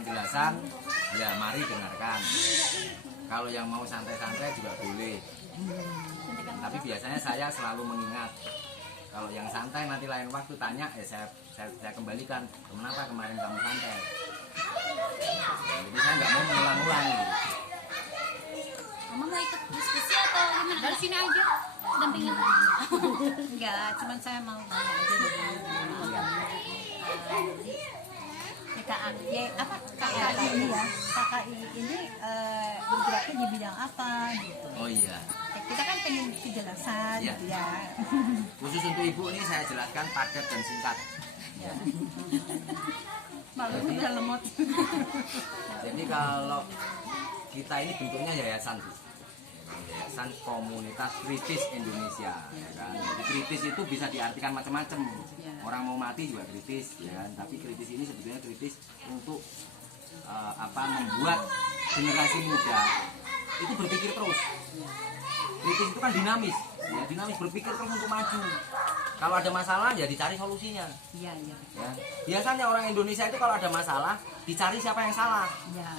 penjelasan, ya mari dengarkan. Kalau yang mau santai-santai juga boleh. Tapi biasanya saya selalu mengingat. Kalau yang santai nanti lain waktu tanya, saya kembalikan. Kenapa kemarin kamu santai? Jadi saya nggak mau mengulang-ulang gitu. Mama mau ikut diskusi atau gimana? Dari sini aja, dampingin. Enggak, cuman saya mau tanya aja dulu. KKI ini ya, KKI ini bergeraknya di bidang apa gitu. Oh iya. Kita kan pengen kejelasan gitu ya. Khusus untuk ibu ini saya jelaskan padat dan singkat. Malu udah lemot. Jadi kalau kita ini bentuknya yayasan, Bu. Yayasan Komunitas Kritis Indonesia, ya kan? Jadi kritis itu bisa diartikan macam-macam. Orang mau mati juga kritis, ya kan? Tapi kritis ini sebetulnya kritis untuk membuat generasi muda itu berpikir terus. Kritis itu kan dinamis, ya, dinamis berpikir terus untuk maju. Kalau ada masalah ya dicari solusinya. Iya, iya. Ya. Biasanya orang Indonesia itu kalau ada masalah dicari siapa yang salah. Ya.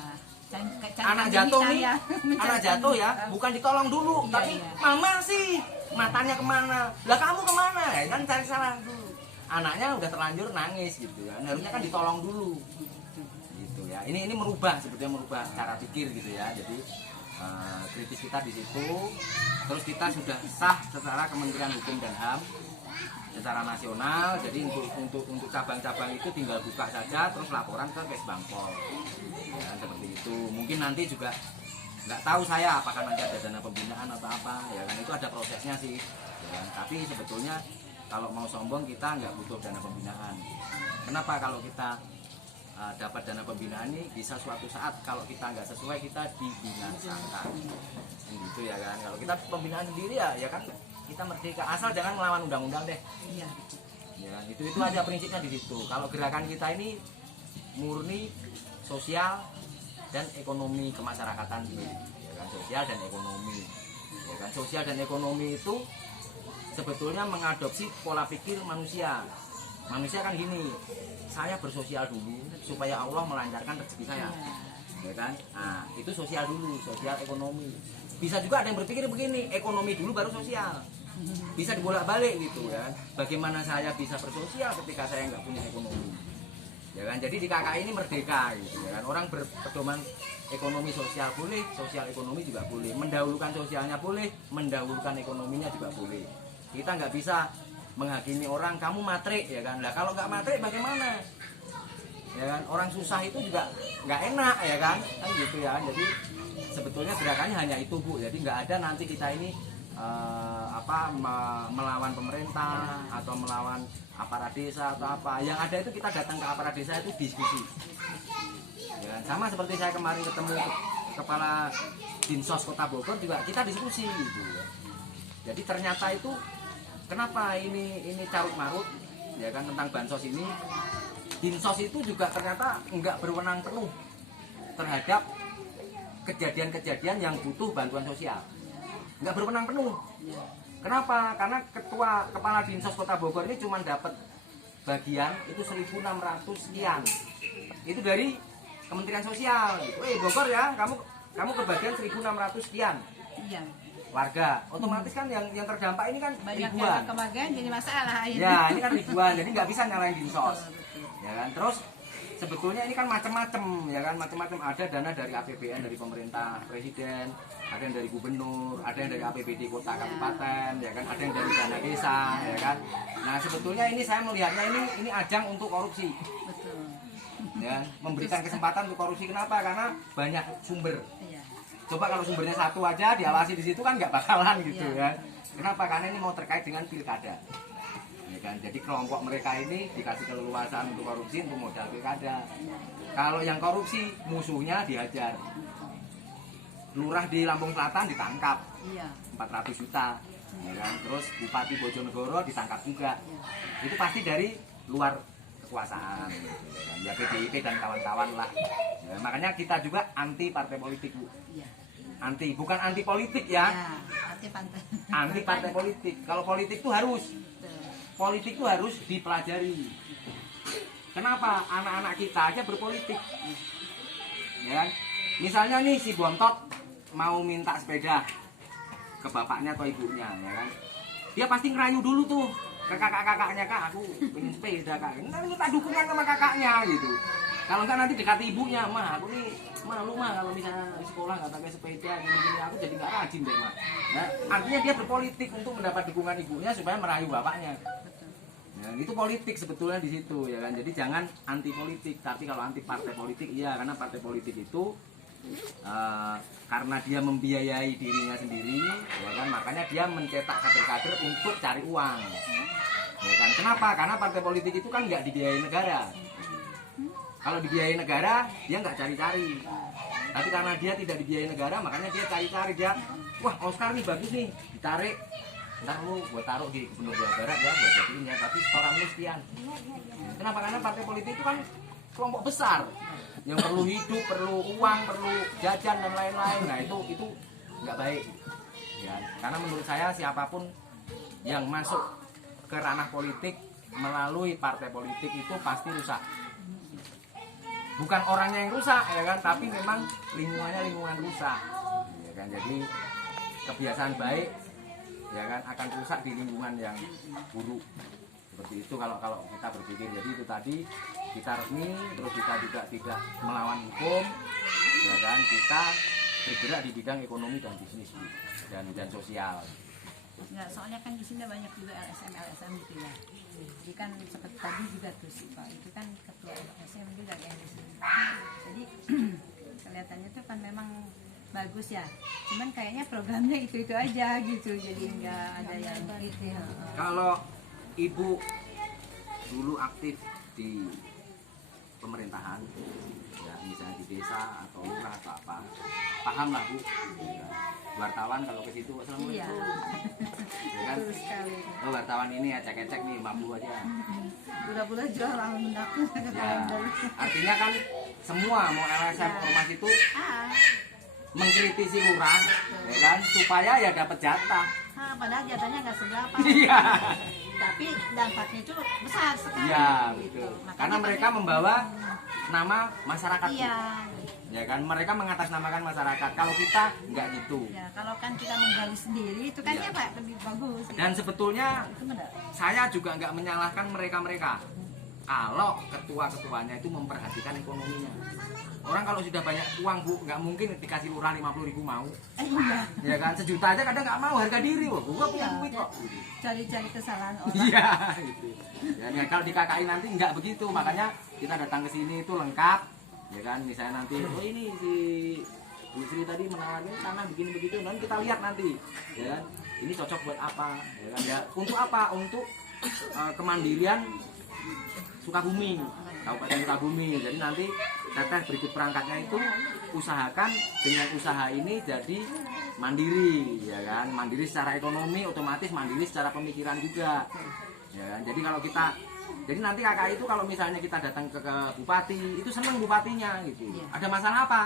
Anak jatuh nih, anak jatuh ya, bukan ditolong dulu, iya, tapi iya. mama sih matanya kemana? Lah kamu kemana? Ya, kan cari salah dulu. Anaknya udah terlanjur nangis gitu ya, harusnya kan ditolong dulu. Gitu ya. Ini merubah sebetulnya merubah cara pikir gitu ya. Jadi kritis kita di situ, terus kita sudah sah secara Kementerian Hukum dan HAM secara nasional. Jadi untuk cabang-cabang itu tinggal buka saja, terus laporan ke Kesbangpol. Ya, seperti itu. Mungkin nanti juga nggak tahu saya apakah nanti ada dana pembinaan atau apa, ya kan itu ada prosesnya sih. Ya, tapi sebetulnya kalau mau sombong kita nggak butuh dana pembinaan. Kenapa? Kalau kita dapat dana pembinaan ini bisa suatu saat kalau kita nggak sesuai kita dibinasakan. Gitu ya kan. Kalau kita pembinaan sendiri ya kan kita merdeka, asal jangan melawan undang-undang deh. Iya. Ya, itu aja prinsipnya di situ. Kalau gerakan kita ini murni sosial dan ekonomi kemasyarakatan gitu. Ya kan, sosial dan ekonomi. Ya kan, sosial dan ekonomi itu sebetulnya mengadopsi pola pikir manusia. Manusia kan gini, saya bersosial dulu supaya Allah melancarkan rezeki saya. Ya kan? Nah, itu sosial dulu, sosial ekonomi. Bisa juga ada yang berpikir begini, ekonomi dulu baru sosial. Bisa dibolak-balik gitu kan. Bagaimana saya bisa bersosial ketika saya nggak punya ekonomi? Ya kan, jadi di KKI ini merdeka gitu ya kan. Orang berpedoman ekonomi sosial boleh, sosial ekonomi juga boleh. Mendahulukan sosialnya boleh, mendahulukan ekonominya juga boleh. Kita nggak bisa menghakimi orang kamu matrik ya kan. Lah kalau nggak matrik bagaimana? Ya kan, orang susah itu juga nggak enak ya kan gitu ya. Jadi sebetulnya gerakannya hanya itu Bu. Jadi nggak ada nanti kita ini melawan pemerintah atau melawan aparat desa atau apa. Yang ada itu kita datang ke aparat desa itu diskusi. Ya, sama seperti saya kemarin ketemu kepala Dinsos Kota Bogor juga kita diskusi gitu. Jadi ternyata itu kenapa ini carut marut ya kan tentang bansos ini. Dinsos itu juga ternyata enggak berwenang penuh terhadap kejadian-kejadian yang butuh bantuan sosial. Enggak berwenang penuh. Kenapa? Karena kepala Dinsos Kota Bogor ini cuma dapat bagian itu 1.600 sekian. Itu dari Kementerian Sosial. Bogor ya, kamu kebagian 1.600 sekian. Iya. Warga. Otomatis kan yang terdampak ini kan banyak ribuan. Yang kebagian jadi masalah. Ya, ini kan ribuan. Jadi nggak bisa nyalain Dinsos. Ya kan? Terus sebetulnya ini kan macam-macam ya kan, macam-macam. Ada dana dari APBN dari pemerintah presiden, ada yang dari gubernur, ada yang dari APBD kota kabupaten ya kan, ada yang dari dana desa ya kan. Nah sebetulnya ini saya melihatnya ini ajang untuk korupsi. Betul. Ya, memberikan kesempatan untuk korupsi. Kenapa? Karena banyak sumber. Iya. Coba kalau sumbernya satu aja diawasi di situ kan nggak bakalan gitu ya. ya. Kenapa? Karena ini mau terkait dengan pilkada. Ya kan? Jadi kelompok mereka ini dikasih keleluasaan untuk korupsi untuk modal pilkada. Kalau yang korupsi musuhnya dihajar. Lurah di Lampung Selatan ditangkap. Iya. 400 juta. Ya kan? Terus Bupati Bojonegoro ditangkap juga. Itu pasti dari luar kekuasaan. Ya PDIP dan kawan-kawan lah. Ya, makanya kita juga anti partai politik Bu. Iya. Anti, bukan anti politik ya. Anti partai politik. Kalau politik itu harus. Politik itu harus dipelajari. Kenapa? Anak-anak kita aja berpolitik. misalnya nih si bontot mau minta sepeda ke bapaknya atau ibunya, ya kan? Dia pasti ngerayu dulu tuh ke kakak-kakaknya, kak aku pengen sepeda kak, ntar minta dukungan sama kakaknya gitu. Kalau enggak nanti dekati ibunya, mah aku nih malu mah kalau misalnya di sekolah nggak pakai sepeda gini-gini, aku jadi nggak rajin deh mah. Nah, artinya dia berpolitik untuk mendapat dukungan ibunya supaya merayu bapaknya. Ya, itu politik sebetulnya di situ, ya kan. Jadi jangan anti politik, tapi kalau anti partai politik iya, karena partai politik itu karena dia membiayai dirinya sendiri, ya kan, makanya dia mencetak kader-kader untuk cari uang, ya kan. Kenapa? Karena partai politik itu kan nggak dibiayai negara. Kalau dibiayai negara dia nggak cari-cari, tapi karena dia tidak dibiayai negara makanya dia cari-cari. Dia wah Oscar nih bagus nih, ditarik, ntar lu gue taruh di Gubernur Jawa Barat ya, gue jadiin ya, tapi setoran lu sekian. Kenapa? Karena partai politik itu kan kelompok besar yang perlu hidup, perlu uang, perlu jajan dan lain-lain. Nah itu nggak baik, ya. Karena menurut saya siapapun yang masuk ke ranah politik melalui partai politik itu pasti rusak. Bukan orangnya yang rusak, ya kan, tapi memang lingkungan rusak, ya kan. Jadi kebiasaan baik, ya kan, akan rusak di lingkungan yang buruk. Seperti itu kalau kita berpikir. Jadi itu tadi kita resmi, terus kita juga tidak melawan hukum, ya kan, kita bergerak di bidang ekonomi dan bisnis dan sosial. Enggak, soalnya kan di sini banyak juga LSM gitu ya. Jadi kan seperti tadi juga tuh sih Pak, itu kan ketua LSM juga yang di sini. Jadi kelihatannya tuh kan memang bagus ya. Cuman kayaknya programnya itu aja gitu. Jadi enggak ada yang gitu ya. Kalau Ibu dulu aktif di pemerintahan, ya misalnya di desa atau lurah atau apa, paham lah Bu, ya. Wartawan kalau ke situ assalamualaikum, Iya. ya kan? Betul sekali. Oh, wartawan ini acak-acak nih 50 aja. Pura-pura jual orang mendaku Ya, artinya kan semua mau LSM ormas itu mengkritisi lurah, ya kan, supaya ya dapat jatah. Padahal jatahnya nggak seberapa. Iya. Tapi dampaknya itu besar sekali. Iya, gitu. betul. Makanya Karena mereka membawa nama masyarakat. Iya. Ya kan, mereka mengatasnamakan masyarakat. Kalau kita nggak gitu. Ya, kalau kan kita menggali sendiri itu kan Iya. ya Pak lebih bagus. Ya. Dan sebetulnya Itu benar. saya juga nggak menyalahkan mereka-mereka. Kalau ketua-ketuanya itu memperhatikan ekonominya. Orang kalau sudah banyak uang Bu, nggak mungkin dikasih lurah 50.000 mau. Iya. Ya kan, sejuta aja kadang nggak mau, harga diri. Wah, gua punya Iya, duit kok. Cari-cari kesalahan orang. Iya, gitu. Ya, kalau di KKI nanti nggak begitu, makanya kita datang ke sini itu lengkap, ya kan. Misalnya nanti, oh ini si Bu Sri tadi menawarkan tanah begini begitu, nanti kita lihat nanti, ya kan. Ini cocok buat apa, ya kan? Ya, untuk apa? Untuk kemandirian Sukabumi, Kabupaten Sukabumi. Jadi nanti teteh berikut perangkatnya itu usahakan dengan usaha ini jadi mandiri, ya kan, mandiri secara ekonomi, otomatis mandiri secara pemikiran juga, ya kan. Jadi kalau kita, jadi nanti KKI itu kalau misalnya kita datang ke bupati itu seneng bupatinya gitu. Ada masalah apa?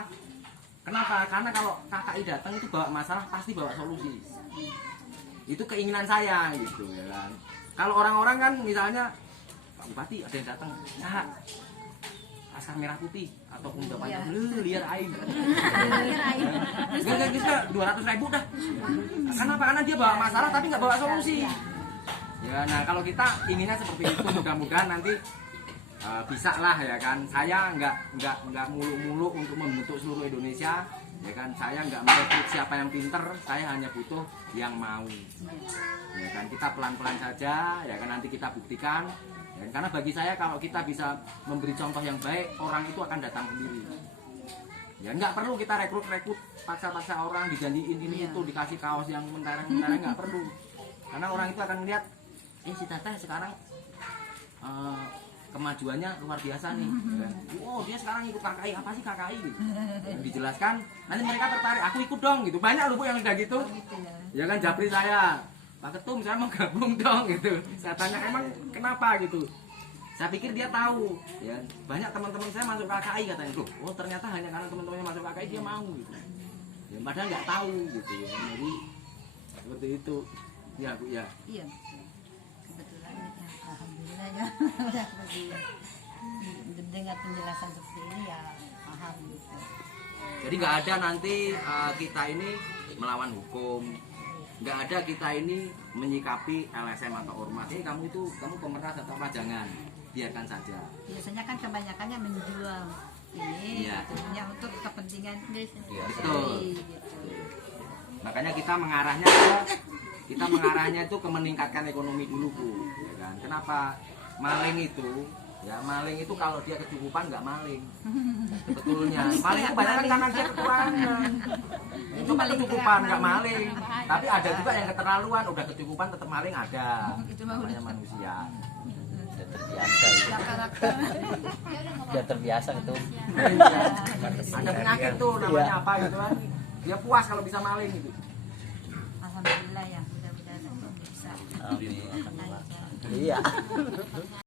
Kenapa? Karena kalau KKI datang itu bawa masalah pasti bawa solusi. Itu keinginan saya gitu, ya kan. Kalau orang-orang kan misalnya Pak Bupati ada yang datang, nah pasar merah putih atau kuda panjang, liar air. Gak bisa 200.000 dah. Kenapa? Karena dia bawa masalah tapi nggak bawa solusi. Ya, nah kalau kita inginnya seperti itu, mudah-mudahan nanti bisa lah, ya kan. Saya nggak mulu-mulu untuk membentuk seluruh Indonesia, ya kan. Saya nggak merekrut siapa yang pinter, saya hanya butuh yang mau. Ya kan, kita pelan-pelan saja, ya kan, nanti kita buktikan. Ya, karena bagi saya kalau kita bisa memberi contoh yang baik, orang itu akan datang sendiri. Ya nggak perlu kita rekrut paksa-paksa orang, dijanjiin ini itu, dikasih kaos yang mentereng-mentereng, nggak perlu. Karena orang itu akan melihat, si Teteh sekarang kemajuannya luar biasa nih. Ya. Oh dia sekarang ikut KKI, apa sih KKI? Yang dijelaskan, nanti mereka tertarik, aku ikut dong gitu. Banyak loh Bu yang udah gitu. Ya kan, japri saya, Pak Ketum saya mau gabung dong gitu. Saya tanya emang kenapa gitu. Saya pikir dia tahu, ya. Banyak teman-teman saya masuk KKI katanya. Loh, oh ternyata hanya karena teman-temannya masuk KKI dia mau gitu. Ya padahal nggak tahu gitu. Jadi seperti itu. Ya Bu ya. Iya. Kebetulan ya, alhamdulillah ya. Udah lebih dengar penjelasan seperti ini ya paham gitu. Jadi nggak ada nanti kita ini melawan hukum, nggak ada kita ini menyikapi LSM atau ormas. Kamu pemeras atau apa, jangan, biarkan saja. Biasanya kan kebanyakannya menjual ini Iya. gitu, hanya untuk kepentingan Betul. sendiri, gitu. Makanya kita mengarahnya itu ke meningkatkan ekonomi dulu, Bu, ya kan? Kenapa maling itu? Ya maling itu kalau dia kecukupan nggak maling. Sebetulnya maling itu banyak kan karena dia kekurangan. Itu kan kecukupan nggak maling. Tapi ada juga yang keterlaluan, udah kecukupan tetap maling ada. Itu mah Namanya udah manusia. Udah terbiasa itu. karakter. Udah terbiasa itu. Ada penyakit tuh namanya apa gitu kan? Dia puas kalau bisa maling gitu. Alhamdulillah ya, mudah-mudahan bisa Amin. lancar. Iya.